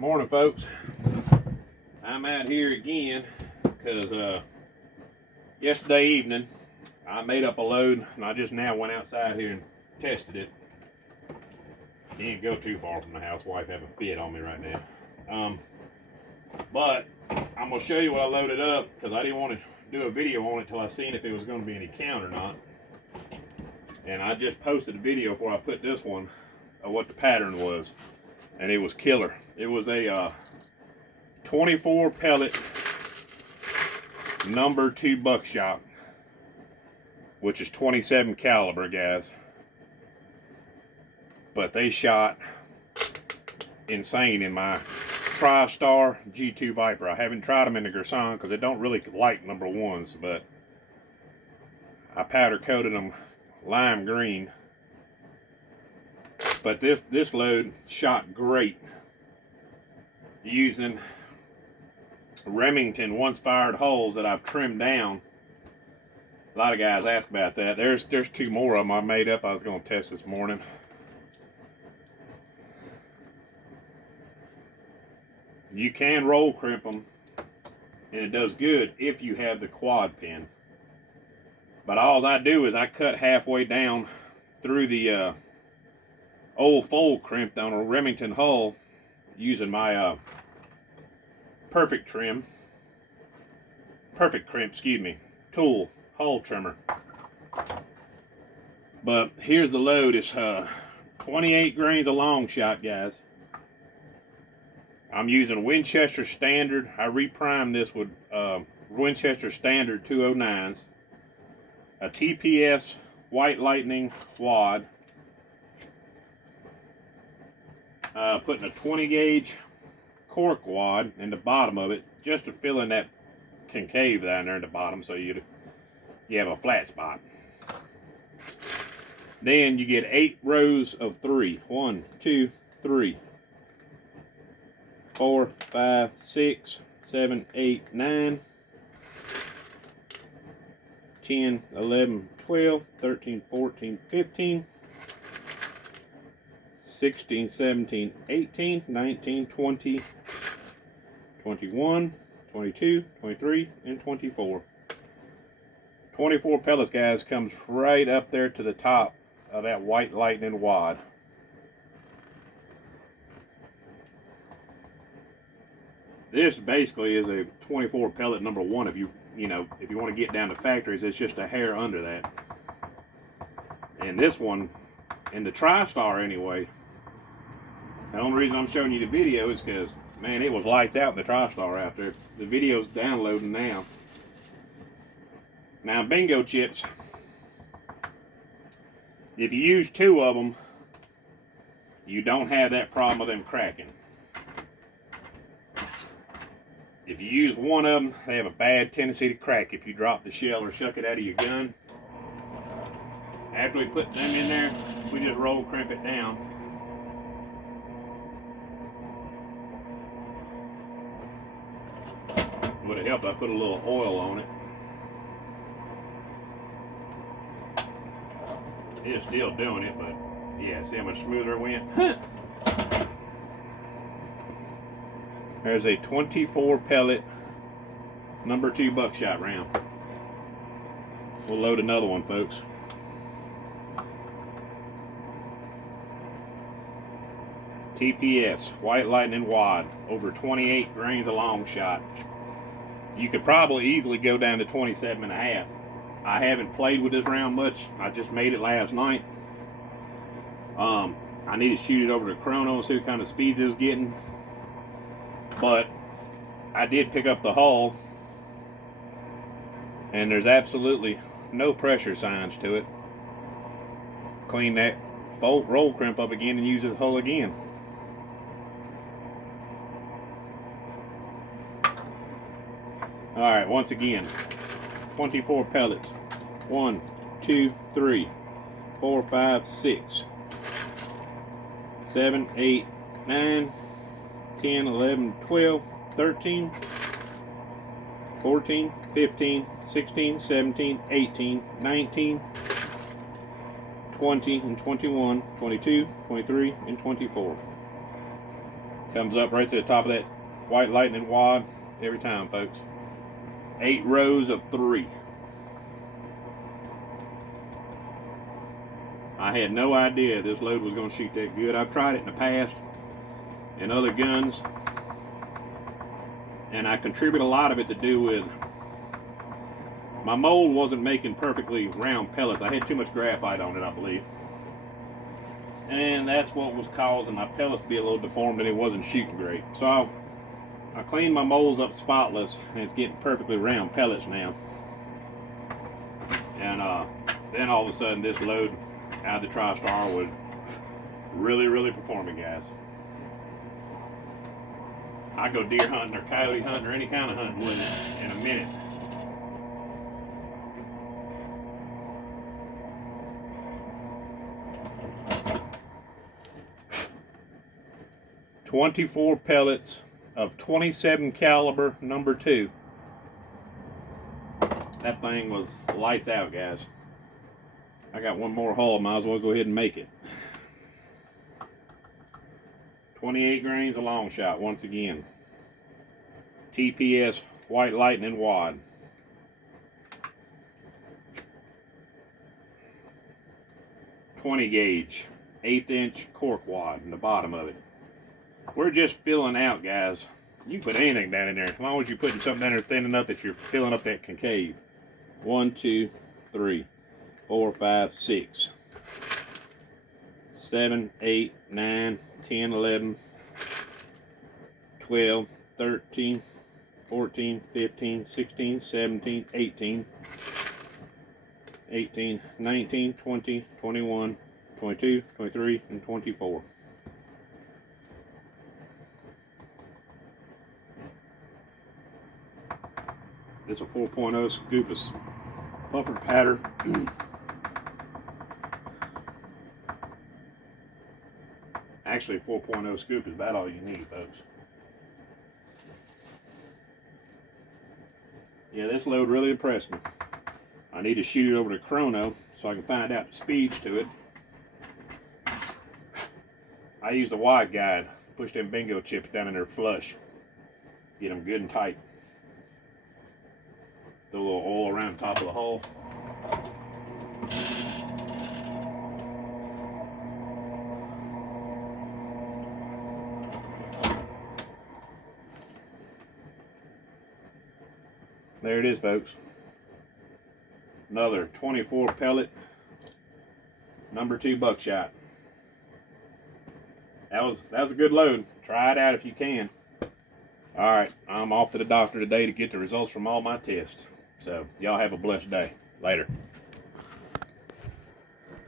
Morning, folks. I'm out here again because yesterday evening I made up a load and I just now went outside here and tested it. Didn't go too far from the house. Wife having a fit on me right now. But I'm gonna show you what I loaded up because I didn't want to do a video on it till I seen if it was going to be any count or not. And I just posted a video before I put this one of what the pattern was, and it was killer. It was a 24 pellet number 2 buckshot, which is 27 caliber, guys. But they shot insane in my TriStar G2 Viper. I haven't tried them in the Gerson because they don't really like number 1s, but I powder coated them lime green. But this load shot great using Remington once fired holes that I've trimmed down. A lot of guys ask about that. There's 2 more of them I made up I was going to test this morning. You can roll crimp them, and it does good if you have the quad pin. But all I do is I cut halfway down through the old fold crimp on a Remington hull using my perfect crimp, tool hull trimmer. But here's the load. It's 28 grains of long shot, guys. I'm using Winchester Standard. I reprimed this with Winchester Standard 209s, a TPS White Lightning wad, putting a 20 gauge cork wad in the bottom of it just to fill in that concave down there in the bottom so you have a flat spot. Then you get 8 rows of 3. 1, 2, 3, 4, 5, 6, 7, 8, 9, 10, 11, 12, 13, 14, 15, 16, 17, 18, 19, 20, 21, 22, 23, and 24. 24 pellets, guys, comes right up there to the top of that White Lightning wad. This basically is a 24 pellet number 1. If you want to get down to factories, it's just a hair under that. And this one, in the TriStar anyway, the only reason I'm showing you the video is because, man, it was lights out in the TriStar out there. The video's downloading now. Now, bingo chips, if you use 2 of them, you don't have that problem of them cracking. If you use 1 of them, they have a bad tendency to crack if you drop the shell or shuck it out of your gun. After we put them in there, we just roll crimp it down. Would have helped, I put a little oil on it. It's still doing it, but yeah, see how much smoother it went? There's a 24 pellet number 2 buckshot round. We'll load another one, folks. TPS White Lightning wad, over 28 grains of long shot. You could probably easily go down to 27.5. I haven't played with this round much. I just made it last night. I need to shoot it over to chrono and see what kind of speeds it was getting. But I did pick up the hull, and there's absolutely no pressure signs to it. Clean that roll crimp up again and use this hull again. Alright, once again, 24 pellets. 1, 2, 3, 4, 5, 6, 7, 8, 9, 10, 11, 12, 13, 14, 15, 16, 17, 18, 19, 20, and 21, 22, 23, and 24. Comes up right to the top of that white lightning wad every time, folks. 8 rows of 3. I had no idea this load was going to shoot that good. I've tried it in the past in other guns, and I contribute a lot of it to do with my mold wasn't making perfectly round pellets. I had too much graphite on it, I believe. And that's what was causing my pellets to be a little deformed and it wasn't shooting great. So I cleaned my molds up spotless and it's getting perfectly round pellets now. And then all of a sudden this load out of the TriStar was really performing, guys. I go deer hunting or coyote hunting or any kind of hunting with it in a minute. "24 pellets of 27 caliber number 2. That thing was lights out, guys. I got one more haul, might as well go ahead and make it. 28 grains a long shot once again. TPS white lightning wad. 20 gauge 1/8 inch cork wad in the bottom of it. We're just filling out, guys. You can put anything down in there as long as you're putting something down there thin enough that you're filling up that concave. 1, 2, 3, 4, 5, 6, 7, 8, 9, 10, 11, 12, 13, 14, 15, 16, 17, 18, 19, 20, 21, 22, 23, and 24. It's a 4.0 Scoopus bumper pattern. Actually, 4.0 scoop is about all you need, folks. Yeah, this load really impressed me. I need to shoot it over to Chrono so I can find out the speeds to it. I use the wide guide, push them bingo chips down in there flush, get them good and tight. Throw a little oil around the top of the hull. There it is, folks. Another 24 pellet number 2 buckshot. That was a good load. Try it out if you can. Alright, I'm off to the doctor today to get the results from all my tests. So, y'all have a blessed day. Later.